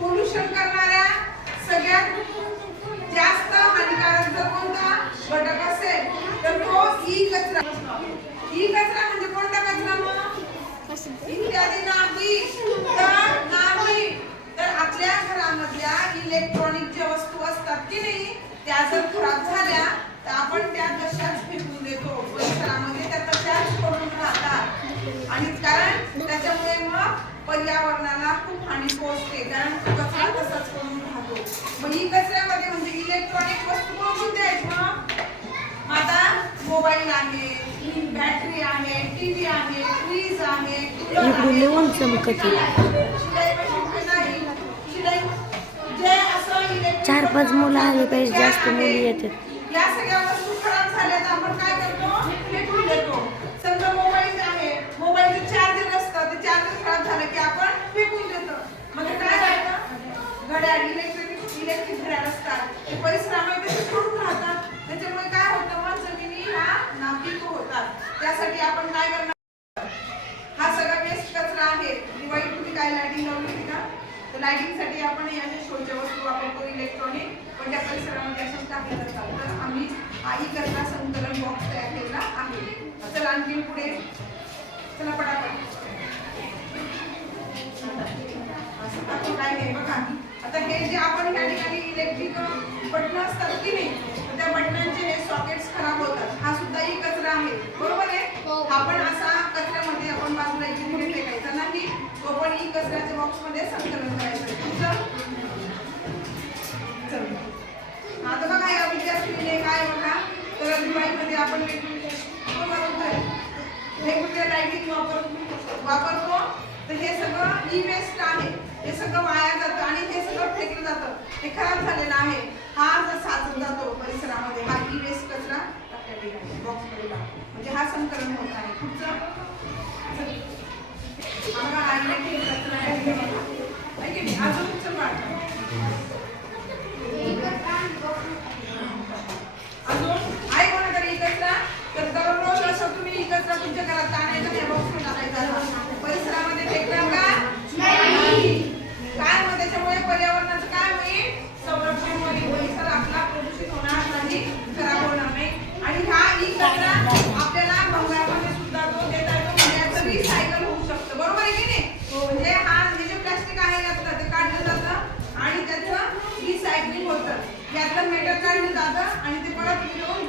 Pollution करणाऱ्या सगळ्यात जास्त हानिकारक जर कोणता घटक असेल तर तो ई कचरा. ई कचरा म्हणजे कोणता कचरा मग इत्यादी नाही तर आपल्या घरामधल्या इलेक्ट्रॉनिक ज्या वस्तू असतात की नाही त्या जर खराब झाल्या तर आपण त्या तशाच फेकून देतो परिसरामध्ये, त्या तशाच पडून राहतात आणि कारण त्याच्यामुळे मग पर्यावरणाला खूप हानी पोहोचते कारण तो कचरा तसाच पडून राहतो. मग ही कचऱ्यामध्ये म्हणजे इलेक्ट्रॉनिक वस्तू कोणते आहेत मग आता मोबाईल आहे, बॅटरी आहे, टीव्ही आहे, फ्रीज आहे, कूलर आहे, चार पाच मुलं आले पाहिजे, जास्त मुली येतात. या सगळ्या वस्तू खराब झाल्या तर आपण काय करतो फेकून देतो. समजा मोबाईल आहे, मोबाईलचं चार्जर असतं, ते चार्जर खराब झालं की आपण फेकून देतो. म्हणजे काय राहतं घड्याळ इलेक्ट्रिक घड्याळ असतात ते परिसरामध्ये पडून राहतात. त्याच्यामुळे काय होतं मग जमिनी ह्या नापीक होतात. त्यासाठी आपण काय करणार हा सगळा वेस्ट कचरा आहे. दिवाळी तुम्ही काय लाइटिंग लावली होती का तर लाइटिंगसाठी आपण याचे शोच्या वस्तू वापरतो इलेक्ट्रॉनिक पण त्या परिसरामध्ये असंच टाकलं जातात. तर आम्ही हा ई कचरा संकलन बॉक्स तयार केलेला आहे. चला आणखी पुढे चला पटापट काय आहे बघा. आता हे जे आपण या ठिकाणी इलेक्ट्रिक बटन असतात की नाही तर त्या बटनांचे हे सॉकेट्स खराब होतात. हा सुद्धा ई कचरा आहे बरोबर आहे. हा पण असा कचऱ्यामध्ये आपण बाजूला इथे पुढे फेकायचा नाही, तो पण ई कचऱ्याच्या बॉक्स मध्ये संकलन करायचं. आता बघा या विद्यार्थीने काय बघा तर दिवाळीमध्ये आपण वेगवेगळ्या लाइटिंग वापरतो तर हे सगळं ई वेस्ट आहे. हे सगळं वाया जातं आणि हे सगळं फेकलं जातं. हे खराब झालेलं आहे. हा जर साचून जातो परिसरामध्ये हा ई वेस्ट कचरा टाकल्या ठिकाणी बॉक्समध्ये टाकतो म्हणजे हा संकलन होत आहे. पुढचं आम्हाला इलेक्ट्रिक कचरा आहे की नाही अजून चल वाटतं अजून आहे कोणाकडे ई कचरा तर दररोज असं तुम्ही ई कचरा तुमच्या घरात आणायचा त्या बॉक्समध्ये टाकायचा परिसरामध्ये फेकणार का नाही. काय मग त्याच्यामुळे पर्यावरणाचं काय होईल संरक्षण होईल. परिसर आपला प्रदूषित होणार नाही, खराब होणार नाही आणि हा ई कचरा आपल्याला भंगारामध्ये सुद्धा तो देता येतो म्हणजे याचं रिसायकल होऊ शकतं बरोबर आहे की नाही. म्हणजे हा हे जे प्लास्टिक आहे यातलं ते काढलं जातं आणि त्याचं रिसायकलिंग होतं. यातलं मेटल काढलं जातं आणि ते परत घेऊन